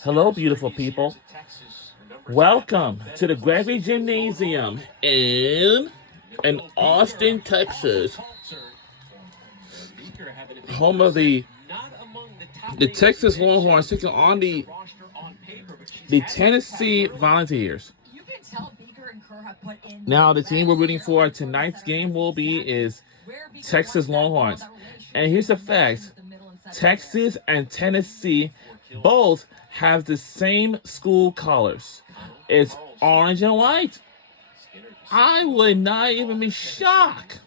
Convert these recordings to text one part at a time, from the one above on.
Hello, beautiful people. Welcome to the Gregory Gymnasium in Austin, Texas, home of the Texas Longhorns taking on the Tennessee Volunteers. Now, the team we're rooting for tonight's game is Texas Longhorns. And here's the fact: Texas and Tennessee both have the same school colors. It's orange and white. I would not even be shocked.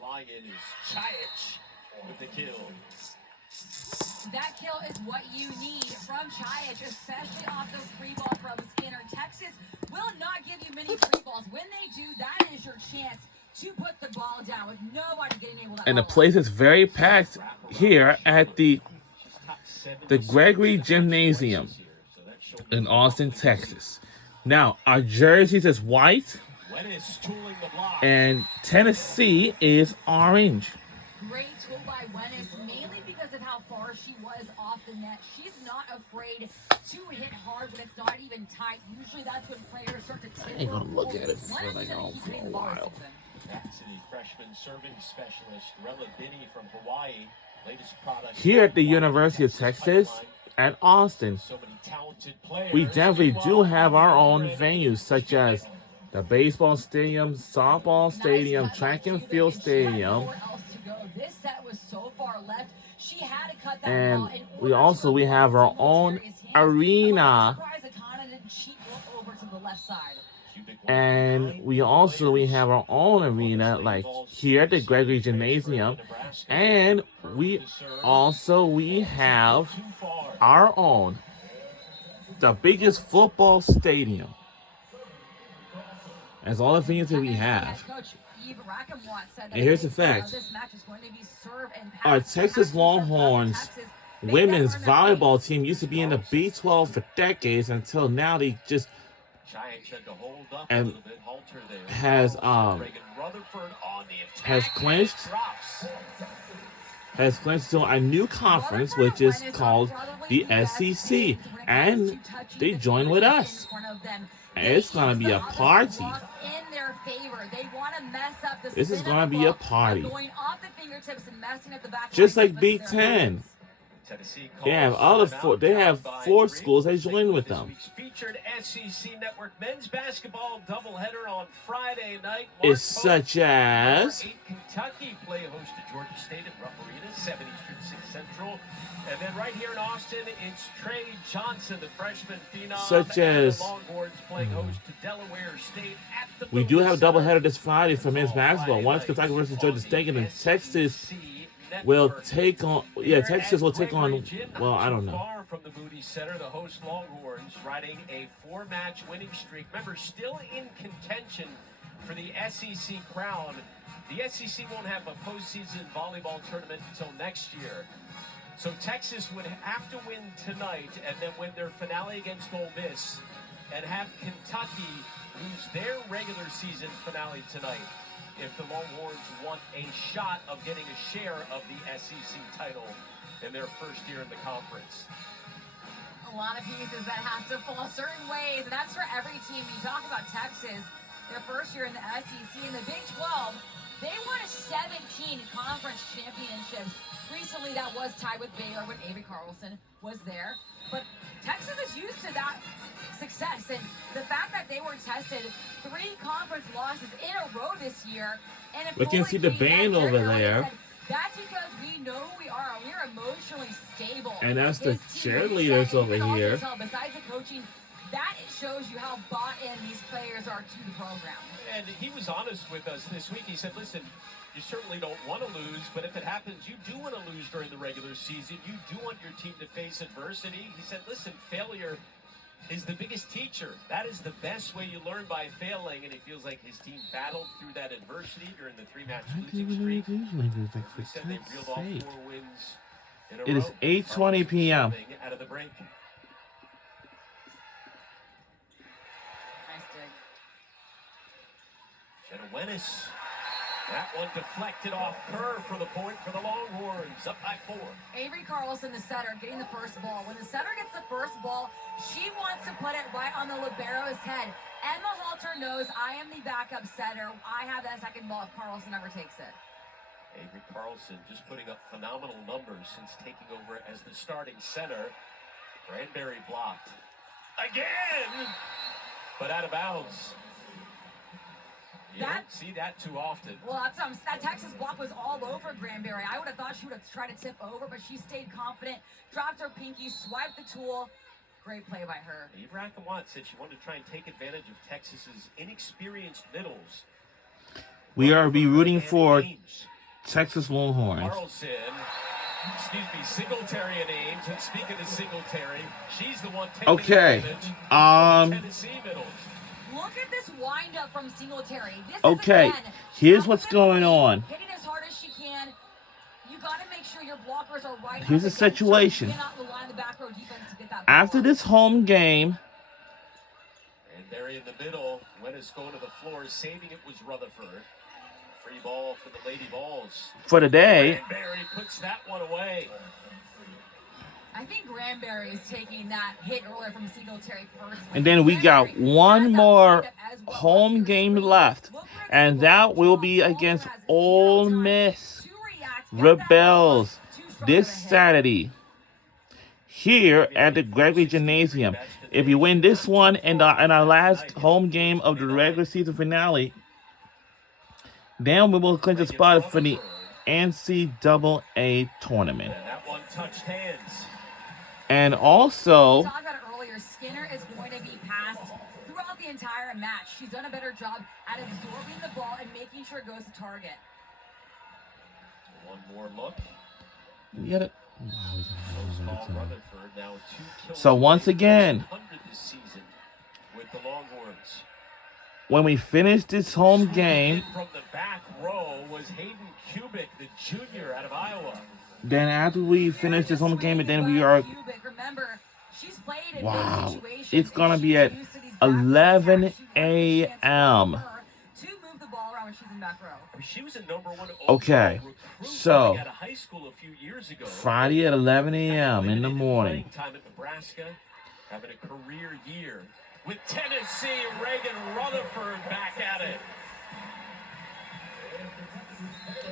That kill is what you need from Chayich, especially off those free ball from Skinner. Texas will not give you many free balls. When they do, that is your chance to put the ball down with nobody getting able to. And the place is very packed here at the Gregory Gymnasium in Austin, Texas. Now, our jerseys is white, and Tennessee is orange. Great tool by Wennis, mainly because of how far she was off the net. She's not afraid to hit hard when it's not even tight. Usually that's when players start to tip. I ain't gonna look at it for like for a while. City freshman serving specialist Rella Binney from Hawaii. Latest product here at the University of Texas and Austin, we definitely do have our own venues, such as the baseball stadium, softball stadium, track and field stadium, and we have our own arena, and we have our own arena like here at the Gregory Gymnasium, and we have our own, the biggest football stadium. That's all the things that we have. And here's the fact: our Texas Longhorns women's volleyball team used to be in the B12 for decades until now they just has clinched to a new conference, which is called the SEC, and they join with us. And it's gonna be a party. This is gonna be a party, just like Big Ten. They have four schools that join with them. Featured SEC Network men's basketball doubleheader on Friday night. It's such as Kentucky play host to Georgia State at Rupp Arena, 7 Eastern, 6 Central. And then right here in Austin, it's Trey Johnson, the freshman phenom. Such as the Longhorns playing host to Delaware State at the we do have a doubleheader this Friday for men's basketball. One is Kentucky versus Georgia State, and Texas will take on. Yeah, Texas will take on. Well, I don't know. From the Moody Center, the host Longhorns riding a 4-match winning streak. Remember, still in contention for the SEC crown. The SEC won't have a postseason volleyball tournament until next year. So Texas would have to win tonight and then win their finale against Ole Miss and have Kentucky lose their regular season finale tonight if the Longhorns want a shot of getting a share of the SEC title in their first year in the conference. A lot of pieces that have to fall certain ways, and that's for every team. You talk about Texas, their first year in the SEC. In the Big 12, they won 17 conference championships. Recently, that was tied with Baylor when Avery Carlson was there. But Texas is used to that success, and the fact that they were tested 3 conference losses in a row this year. And we can see the band over there. That's because we know who we are. We are emotionally stable. And that's the cheerleaders over here. Besides the coaching, that shows you how bought in these players are to the program. And he was honest with us this week. He said, listen, you certainly don't want to lose, but if it happens, you do want to lose during the regular season. You do want your team to face adversity. He said, listen, failure is the biggest teacher. That is the best way you learn, by failing, and he feels like his team battled through that adversity during the 3-match losing streak. He said they reeled off 4 wins in a row. It is 8:20 p.m. out of the break. Nice dig. Jenna Wennis. That one deflected off Kerr for the point for the Longhorns, up by 4. Avery Carlson, the setter, getting the first ball. When the setter gets the first ball, she wants Barrow's head. Emma Halter knows I am the backup setter. I have that second ball if Carlson ever takes it. Avery Carlson just putting up phenomenal numbers since taking over as the starting center. Granberry blocked. Again! But out of bounds. You don't see that too often. Well, that Texas block was all over Granberry. I would have thought she would have tried to tip over, but she stayed confident, dropped her pinky, swiped the tool. Great play by her. Eve Rathawant said she wanted to try and take advantage of Texas's inexperienced middles. We are rooting for Texas Longhorns. Carlson, Singletary and Ames. And speaking of Singletary, she's the one taking advantage of Tennessee middles. Look at this windup from Singletary. This Okay, is, again, here's what's going on. Hitting as hard as she can. You got to make sure your blockers are right. Here's the situation. You cannot rely on the back row defense to get that After this home game, and Barry in the middle, when it's going to the floor, saving it was Rutherford. Free ball for the Lady Balls. for the day, Barry puts that one away. I think Granberry is taking that hit earlier from Singletary personally. and then we got one more home game left, and that will be against Ole Miss Rebels this Saturday here at the Gregory Gymnasium. If you win this one and our last home game of the regular season finale, then we will clinch a spot for the NCAA tournament. And that one touched hands. And also, talked about it earlier, Skinner is going to be passed throughout the entire match. She's done a better job at absorbing the ball and making sure it goes to target. One more look. we got it. Rutherford now 2 kills. So once again, 100 this season with the Longhorns. when we finish this home game, From the back row was Hayden Kubik, the junior out of Iowa. then after we finish this home game, and then we are, Remember, she's played in wow, big situations, it's gonna be at and she's used to these back row 11 attacks. She wants a chance a.m. for her to move the ball around when she's in back row. I mean, she was a number 1 Okay, overall recruit so, coming out of high school a few years ago. Friday at 11 a.m. in the Limited morning. playing time at Nebraska, having a career year with Tennessee. Reagan Rutherford back at it.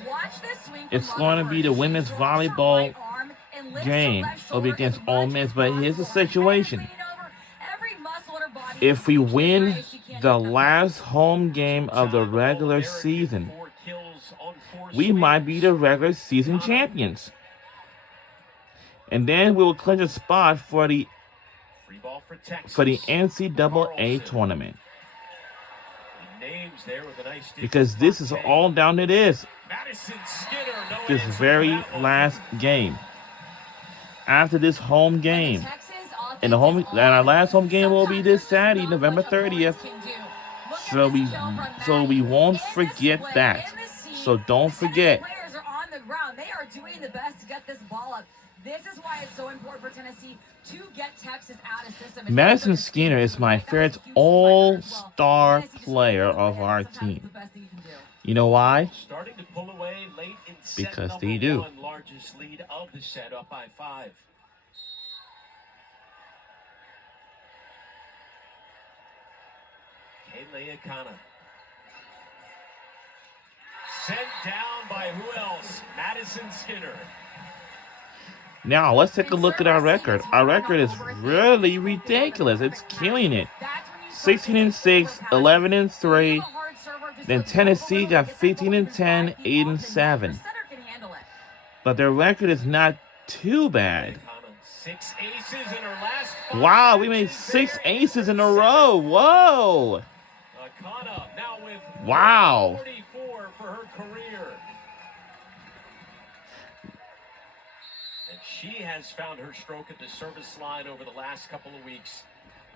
Watch this swing from It's going to be the Rutherford. women's She drops her volleyball right arm and lifts her game. left It'll be shoulder against as Ole much Miss, as but here's the possible. situation. Leaning over, every muscle in her body If we is as win high as she can the get them. last home game of the regular season, we might be the regular season champions. And then we will clinch a spot for the Free ball for Texas. NCAA tournament. Names there with a nice Because this is all down to this Madison Skinner, no this answer very for that one. last game. After this home game. Texas And the offense home is and our on. last home game will be this Sometimes Saturday, there's November not much opponents 30th. can do. Look at So this we kill from so we Maddie. won't In this forget play, that. in this scene, So don't the Tennessee forget. Players are on the ground. They are doing the best to get this ball up. This is why it's so important for Tennessee to get Texas out of system. And Madison Skinner is my favorite all-star player of our team. You know why? Starting to pull away late in set Because number they do. 1, largest lead of the set, up by 5. Kayla Akana. Sent down by who else? Madison Skinner. Now let's take a look at our record. Our record is really ridiculous. It's killing it. 16-6, 11-3. Then Tennessee got 15-10, 8-7. But their record is not too bad. 6 aces in her last 5. Wow, we made 6 aces in a row. Whoa. Akana now with Wow. 44 for her career. And she has found her stroke at the service line over the last couple of weeks.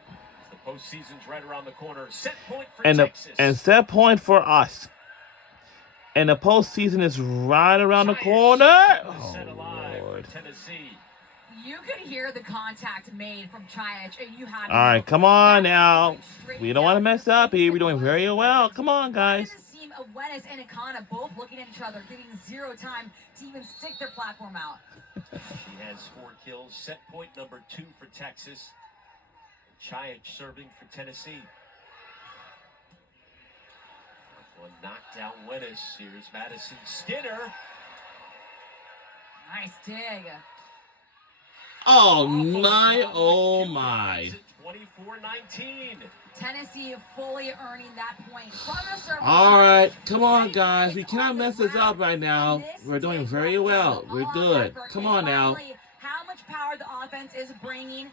As the postseason's right around the corner. Set point for Texas. And set point for us. And the postseason is right around the corner. Oh, Set alive Lord. for Tennessee. You could hear the contact made from Chayach, and you had. All right, come on now. We don't want to mess up here. We're doing very well. Come on, guys. The seam of Wenis and Akana both looking at each other, giving zero time to even stick their platform out. She has 4 kills. Set point number 2 for Texas. Chiach serving for Tennessee. One knockdown Wennis. Here's Madison Skinner. Nice dig. Oh my, oh my. 24-19. Tennessee fully earning that point. From the serve. All right, come on, guys. We cannot mess this up right now. We're doing very well. We're good. Come on now. How much power the offense is bringing.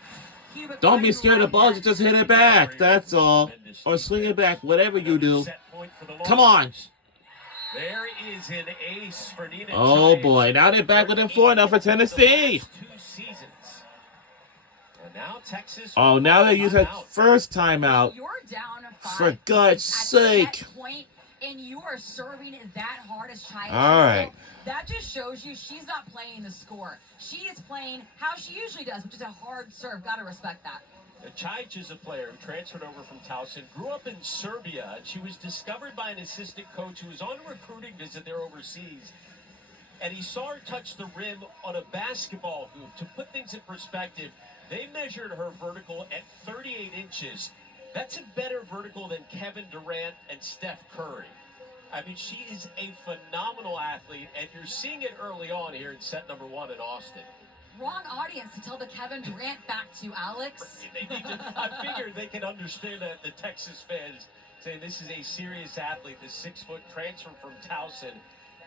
Don't be scared of the ball. Just hit it back. That's all. Or swing it back. Whatever you do. Come on. There is an ace for Nina. Oh boy. Now they're back within 4 now for Tennessee. 2 seasons. And now Texas. Oh, now they use that first timeout. You're down 5. For God's sake. Point, and you are serving that hard as Chiach. All right. That just shows you she's not playing the score. She is playing how she usually does, which is a hard serve. Gotta respect that. Chiach is a player who transferred over from Towson, grew up in Serbia, and she was discovered by an assistant coach who was on a recruiting visit there overseas. And he saw her touch the rim on a basketball hoop. To put things in perspective, they measured her vertical at 38 inches. That's a better vertical than Kevin Durant and Steph Curry. I mean, she is a phenomenal athlete, and you're seeing it early on here in set number 1 in Austin. Wrong audience to tell the Kevin Durant back to, Alex. They need to, I figured they can understand that the Texas fans saying this is a serious athlete, this 6-foot transfer from Towson,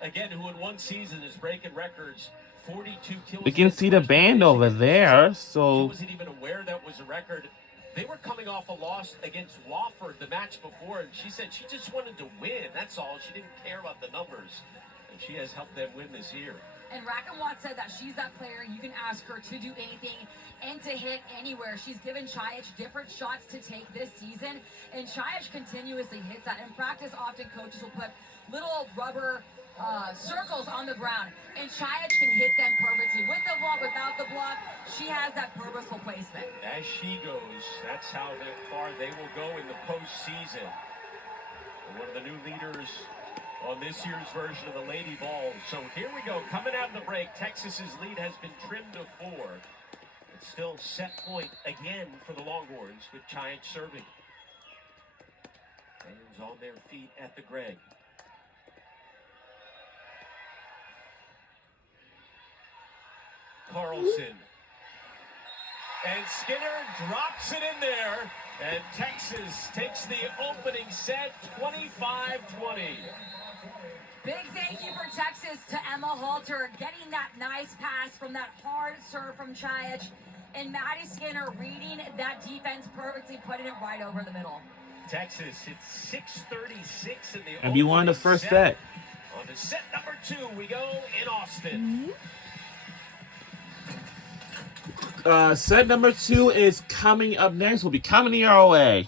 again, who in one season is breaking records, 42 kills. We can see the band over there, so... She wasn't even aware that was a record. They were coming off a loss against Wofford the match before, and she said she just wanted to win. That's all. She didn't care about the numbers, and she has helped them win this year. And Rackenwatt said that she's that player you can ask her to do anything and to hit anywhere. She's given Chiach different shots to take this season, and Chiach continuously hits that. In practice, often coaches will put little rubber circles on the ground, and Chiach can hit them perfectly. With the block, without the block, she has that purposeful placement. As she goes, that's how far they will go in the postseason. And one of the new leaders on this year's version of the Lady Ball. So here we go. Coming out of the break, Texas's lead has been trimmed to 4. It's still set point again for the Longhorns with Chiach serving. Fans on their feet at the Greg. Carlson. And Skinner drops it in there. And Texas takes the opening set 25-20. Big thank you for Texas to Emma Halter getting that nice pass from that hard serve from Chiach. And Maddie Skinner reading that defense perfectly, putting it right over the middle. Texas hits 6:36 in the And you won the first set. On to set number 2, we go in Austin. Set number 2 is coming up next. Will be coming your way.